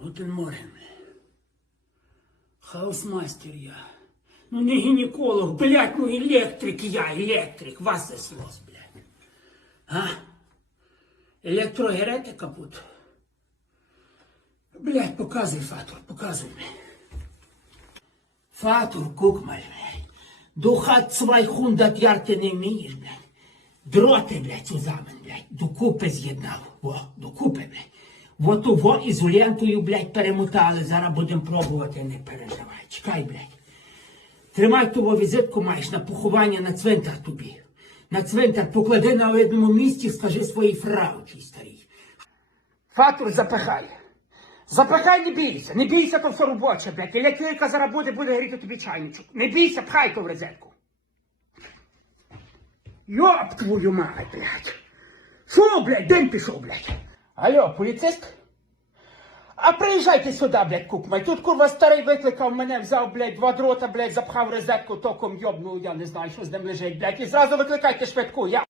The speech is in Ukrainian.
Гутен Морген. Хаусмастер я. Ну не гінеколог, блядь, ну електрик я, електрик. Вас заслос, блядь. А? Електрогеретика тут. Блядь, показуй фатур, показуй. Фатур, guck mal. Du hast zwei hundert Jahre не вмієш, блядь. Дроти, блядь, zusammen, блядь. Докупи з'єднав. Во, докупи, блядь. Вот того ізолентою, блядь, перемотали. Зараз будемо пробувати, не переживай. Чекай, блядь. Тримай того візитку маєш на поховання на цвинтар тобі. На цвинтар поклади на видному місці, скажи своїй фраучій старій. Фатур запихай. Запихай, не бійся, не бійся, то все робоче, блядь. Електрика зараз буде, буде гріти тобі чайничок. Не бійся, пхай то в розетку. Йоп твою мать, блядь. Що, блядь, день пішов, блядь. Алло, поліцист? А приїжджайте сюди, блядь, купмай. Тут курва старий викликав мене, взяв, блядь, два дрота, блядь, запхав розетку, током йобнув, я не знаю, що з ним лежить, блядь. І зразу викликайте швидку, я.